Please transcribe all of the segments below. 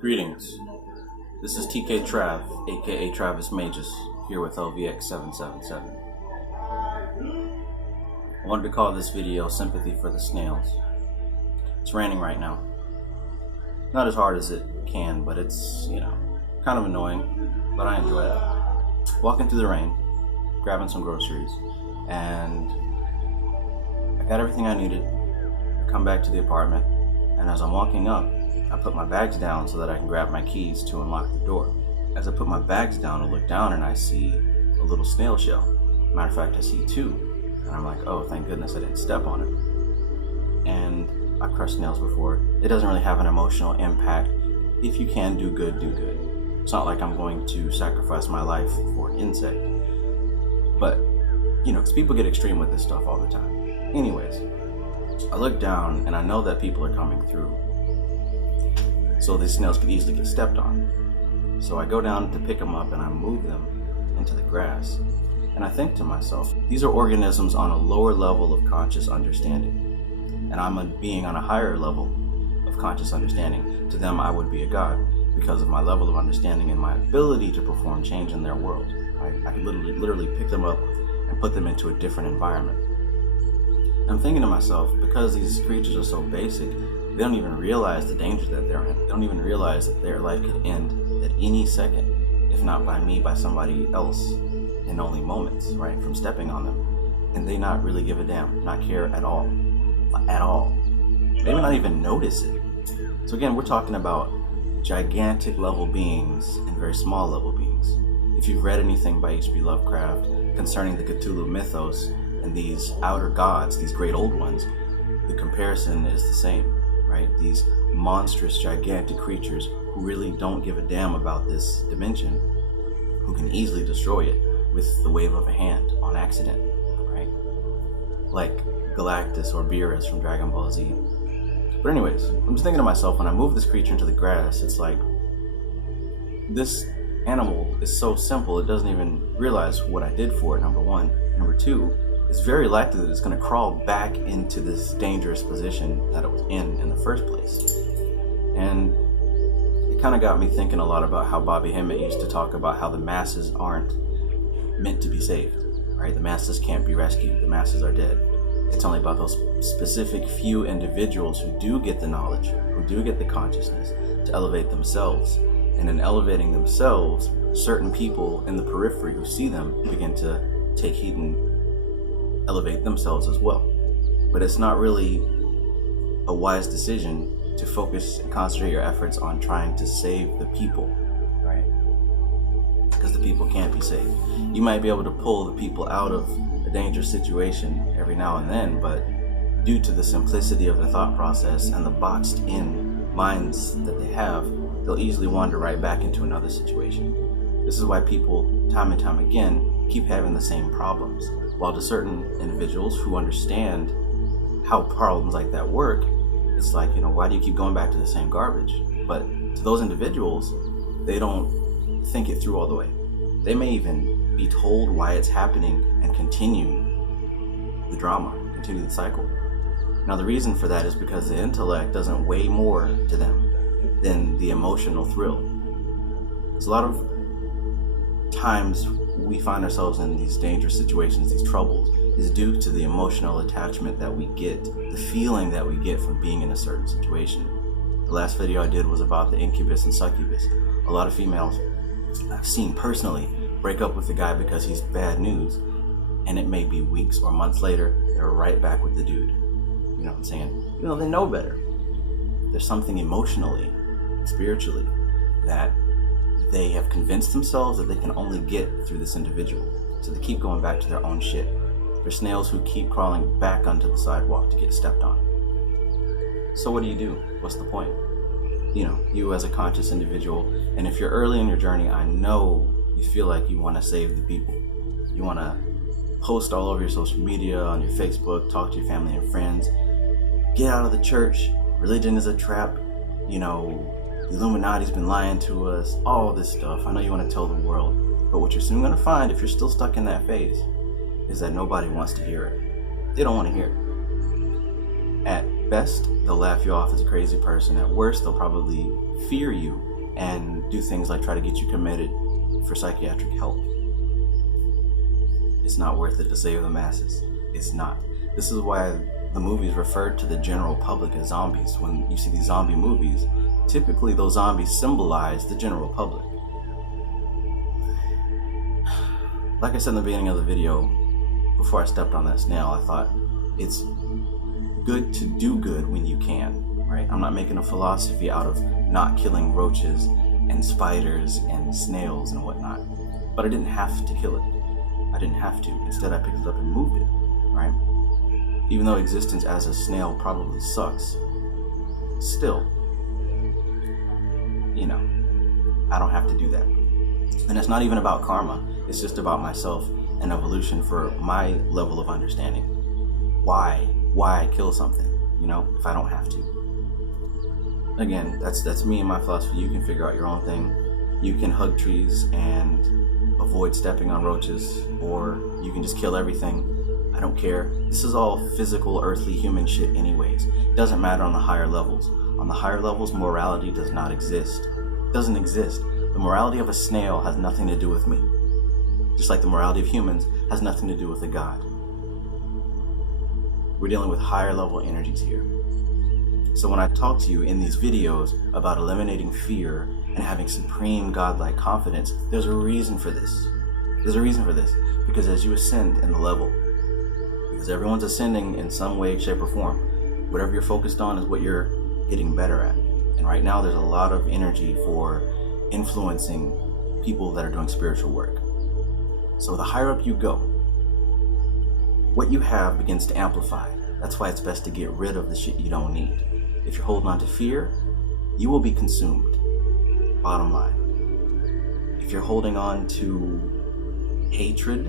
Greetings. This is TK Trav, aka Travis Magus, here with LVX777. I wanted to call this video Sympathy for the Snails. It's raining right now. Not as hard as it can, but it's, kind of annoying, but I enjoy it. Walking through the rain, grabbing some groceries, and I got everything I needed. I come back to the apartment, and as I'm walking up, I put my bags down so that I can grab my keys to unlock the door. As I put my bags down, I look down and I see a little snail shell. Matter of fact, I see two. And I'm like, oh, thank goodness I didn't step on it. And I've crushed snails before. It doesn't really have an emotional impact. If you can do good, do good. It's not like I'm going to sacrifice my life for an insect. But, because people get extreme with this stuff all the time. Anyways, I look down and I know that people are coming through. So these snails could easily get stepped on. So I go down to pick them up and I move them into the grass. And I think to myself, these are organisms on a lower level of conscious understanding. And I'm a being on a higher level of conscious understanding. To them, I would be a god because of my level of understanding and my ability to perform change in their world. I could literally pick them up and put them into a different environment. And I'm thinking to myself, because these creatures are so basic, they don't even realize the danger that they're in. They don't even realize that their life could end at any second, if not by me, by somebody else, in only moments, right, from stepping on them. And they not really give a damn, not care at all. At all. Maybe not even notice it. So again, we're talking about gigantic level beings and very small level beings. If you've read anything by H.P. Lovecraft concerning the Cthulhu mythos and these outer gods, these great old ones, the comparison is the same. Right? These monstrous, gigantic creatures who really don't give a damn about this dimension, who can easily destroy it with the wave of a hand on accident, right? Like Galactus or Beerus from Dragon Ball Z. But anyways, I'm just thinking to myself, when I move this creature into the grass, it's like, this animal is so simple, it doesn't even realize what I did for it, number one. Number two, it's very likely that it's going to crawl back into this dangerous position that it was in the first place. And it kind of got me thinking a lot about how Bobby Hemmett used to talk about how the masses aren't meant to be saved, right? The masses can't be rescued. The masses are dead. It's only about those specific few individuals who do get the knowledge, who do get the consciousness to elevate themselves. And in elevating themselves, certain people in the periphery who see them begin to take heed and elevate themselves as well. But it's not really a wise decision to focus and concentrate your efforts on trying to save the people, right? Because the people can't be saved. You might be able to pull the people out of a dangerous situation every now and then, but due to the simplicity of the thought process and the boxed in minds that they have, they'll easily wander right back into another situation. This is why people, time and time again, keep having the same problems. While to certain individuals who understand how problems like that work, it's like, why do you keep going back to the same garbage? But to those individuals, they don't think it through all the way. They may even be told why it's happening and continue the drama, continue the cycle. Now, the reason for that is because the intellect doesn't weigh more to them than the emotional thrill. There's a lot of times we find ourselves in these dangerous situations, these troubles, is due to the emotional attachment that we get, the feeling that we get from being in a certain situation. The last video I did was about the incubus and succubus. A lot of females I've seen personally break up with the guy because he's bad news, and it may be weeks or months later, they're right back with the dude. You know what I'm saying? They know better. There's something emotionally, spiritually, that they have convinced themselves that they can only get through this individual. So they keep going back to their own shit. They're snails who keep crawling back onto the sidewalk to get stepped on. So what do? What's the point? You as a conscious individual, and if you're early in your journey, I know you feel like you want to save the people. You want to post all over your social media, on your Facebook, talk to your family and friends. Get out of the church. Religion is a trap. The Illuminati's been lying to us, all this stuff. I know you want to tell the world, but what you're soon going to find if you're still stuck in that phase is that nobody wants to hear it. They don't want to hear it. At best, they'll laugh you off as a crazy person. At worst, they'll probably fear you and do things like try to get you committed for psychiatric help. It's not worth it to save the masses. It's not. This is why the movies referred to the general public as zombies. When you see these zombie movies, typically those zombies symbolize the general public. Like I said in the beginning of the video, before I stepped on that snail, I thought it's good to do good when you can, right? I'm not making a philosophy out of not killing roaches and spiders and snails and whatnot, but I didn't have to kill it. I didn't have to. Instead, I picked it up and moved it, right? Even though existence as a snail probably sucks, still, I don't have to do that. And it's not even about karma. It's just about myself and evolution for my level of understanding. Why kill something, if I don't have to? Again, that's me and my philosophy. You can figure out your own thing. You can hug trees and avoid stepping on roaches, or you can just kill everything. I don't care. This is all physical, earthly, human shit anyways. It doesn't matter on the higher levels. On the higher levels, morality does not exist. It doesn't exist. The morality of a snail has nothing to do with me. Just like the morality of humans has nothing to do with a god. We're dealing with higher level energies here. So when I talk to you in these videos about eliminating fear and having supreme godlike confidence, there's a reason for this. There's a reason for this. Because as you ascend in the level, because everyone's ascending in some way, shape, or form, whatever you're focused on is what you're getting better at. And right now there's a lot of energy for influencing people that are doing spiritual work. So the higher up you go, what you have begins to amplify. That's why it's best to get rid of the shit you don't need. If you're holding on to fear, you will be consumed. Bottom line. If you're holding on to hatred,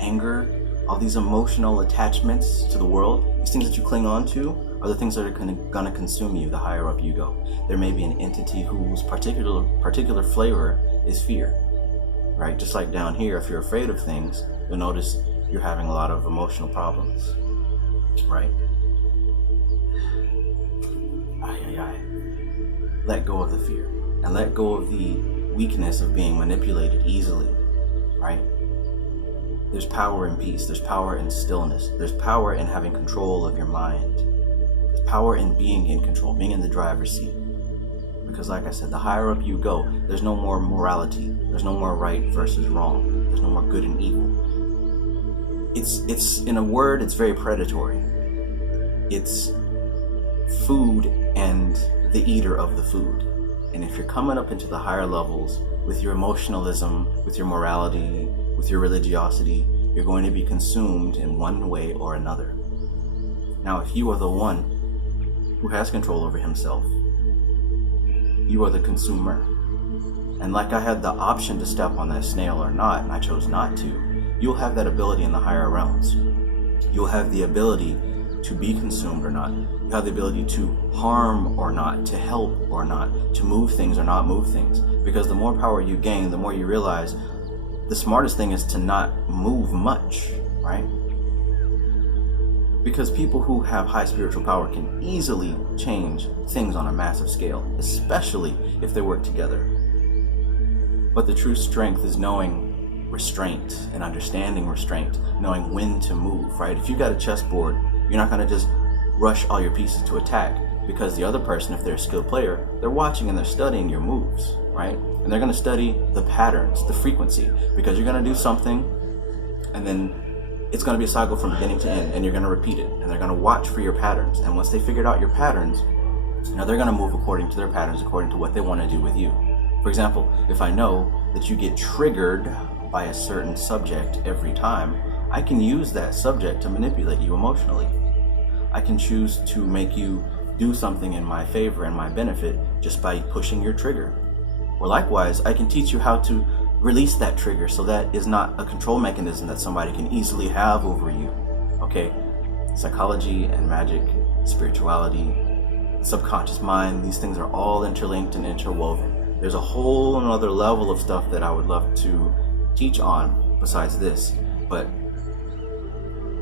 anger, all these emotional attachments to the world, these things that you cling on to are the things that are gonna consume you the higher up you go. There may be an entity whose particular flavor is fear, right? Just like down here, if you're afraid of things, you'll notice you're having a lot of emotional problems, right? Let go of the fear and let go of the weakness of being manipulated easily, right? There's power in peace. There's power in stillness. There's power in having control of your mind. There's power in being in control, being in the driver's seat. Because like I said, the higher up you go, there's no more morality. There's no more right versus wrong. There's no more good and evil. It's in a word, it's very predatory. It's food and the eater of the food. And if you're coming up into the higher levels with your emotionalism, with your morality, with your religiosity, you're going to be consumed in one way or another. Now, if you are the one who has control over himself, you are the consumer. And like I had the option to step on that snail or not, and I chose not to, you'll have that ability in the higher realms. You'll have the ability to be consumed or not. You have the ability to harm or not, to help or not, to move things or not move things. Because the more power you gain, the more you realize the smartest thing is to not move much, right? Because people who have high spiritual power can easily change things on a massive scale, especially if they work together. But the true strength is knowing restraint and understanding restraint, knowing when to move, right? If you got a chessboard, you're not going to just rush all your pieces to attack, because the other person, if they're a skilled player, they're watching and they're studying your moves, right? And they're going to study the patterns, the frequency, because you're going to do something and then it's going to be a cycle from beginning to end, and you're going to repeat it, and they're going to watch for your patterns. And once they figured out your patterns, they're going to move according to their patterns, according to what they want to do with you. For example, if I know that you get triggered by a certain subject every time, I can use that subject to manipulate you emotionally. I can choose to make you do something in my favor and my benefit just by pushing your trigger. Or likewise, I can teach you how to release that trigger so that is not a control mechanism that somebody can easily have over you. Okay? Psychology and magic, spirituality, subconscious mind, these things are all interlinked and interwoven. There's a whole another level of stuff that I would love to teach on besides this, but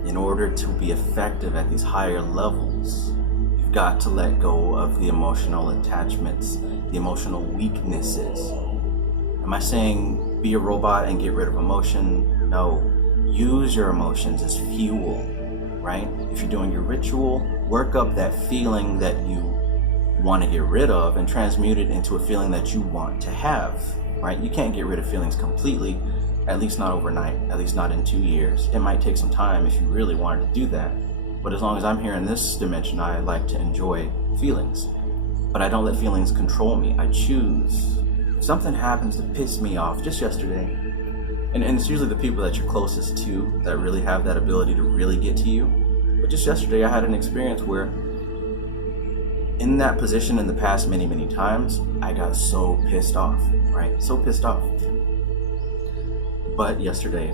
in order to be effective at these higher levels, you've You've got to let go of the emotional attachments, the emotional weaknesses. Am I saying be a robot and get rid of emotion? No. Use your emotions as fuel, right? If you're doing your ritual, work up that feeling that you want to get rid of and transmute it into a feeling that you want to have, right? You can't get rid of feelings completely, at least not overnight, at least not in 2 years. It might take some time if you really wanted to do that. But as long as I'm here in this dimension, I like to enjoy feelings. But I don't let feelings control me. I choose. If something happens to piss me off, just yesterday, and it's usually the people that you're closest to that really have that ability to really get to you. But just yesterday, I had an experience where in that position in the past many, many times, I got so pissed off, right? So pissed off. But yesterday,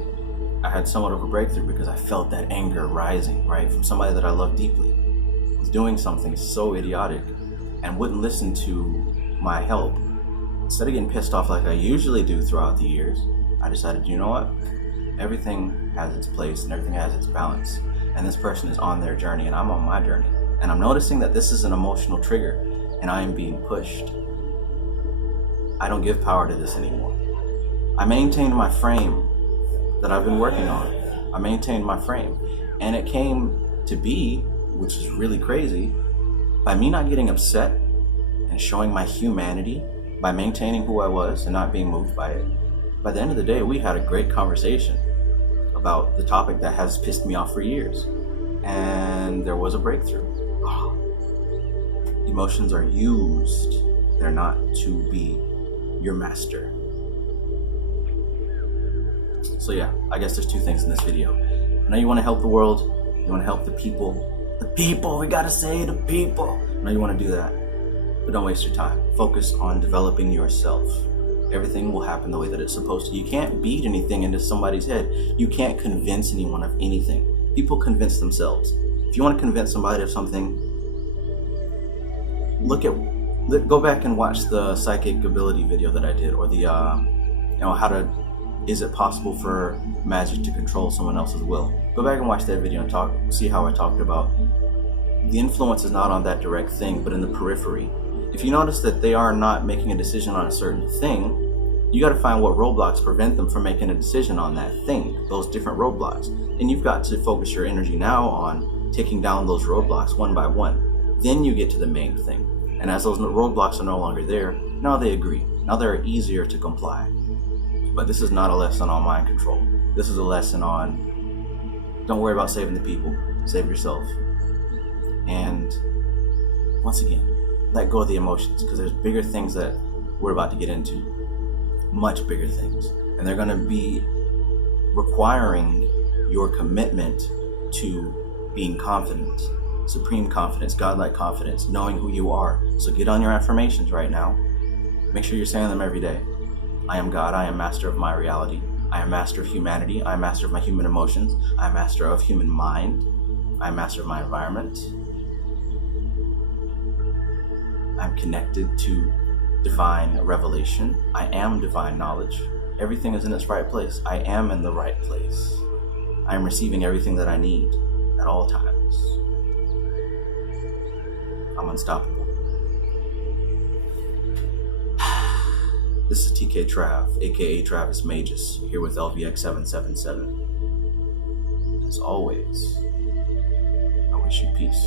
I had somewhat of a breakthrough because I felt that anger rising, right? From somebody that I love deeply, who was doing something so idiotic and wouldn't listen to my help. Instead of getting pissed off like I usually do throughout the years, I decided, you know what? Everything has its place and everything has its balance. And this person is on their journey and I'm on my journey. And I'm noticing that this is an emotional trigger and I am being pushed. I don't give power to this anymore. I maintained my frame that I've been working on. I maintained my frame. And it came to be, which is really crazy, by me not getting upset and showing my humanity, by maintaining who I was and not being moved by it. By the end of the day, we had a great conversation about the topic that has pissed me off for years. And there was a breakthrough. Emotions are used. They're not to be your master. So yeah, I guess there's two things in this video. I know you want to help the world. You want to help the people. The people, we gotta say the people. I know you want to do that. But don't waste your time. Focus on developing yourself. Everything will happen the way that it's supposed to. You can't beat anything into somebody's head. You can't convince anyone of anything. People convince themselves. If you want to convince somebody of something, go back and watch the psychic ability video that I did, or the, is it possible for magic to control someone else's will? Go back and watch that video and see how I talked about the influence is not on that direct thing, but in the periphery. If you notice that they are not making a decision on a certain thing, you got to find what roadblocks prevent them from making a decision on that thing, those different roadblocks. And you've got to focus your energy now on taking down those roadblocks one by one. Then you get to the main thing. And as those roadblocks are no longer there, now they agree. Now they're easier to comply. But this is not a lesson on mind control. This is a lesson on don't worry about saving the people, save yourself. And once again, let go of the emotions, because there's bigger things that we're about to get into. Much bigger things. And they're going to be requiring your commitment to being confident. Supreme confidence, godlike confidence, knowing who you are. So get on your affirmations right now. Make sure you're saying them every day. I am God, I am master of my reality. I am master of humanity. I am master of my human emotions. I am master of human mind. I am master of my environment. I'm connected to divine revelation. I am divine knowledge. Everything is in its right place. I am in the right place. I am receiving everything that I need at all times. I'm unstoppable. This is TK Trav, aka Travis Magus, here with LVX777. As always, I wish you peace.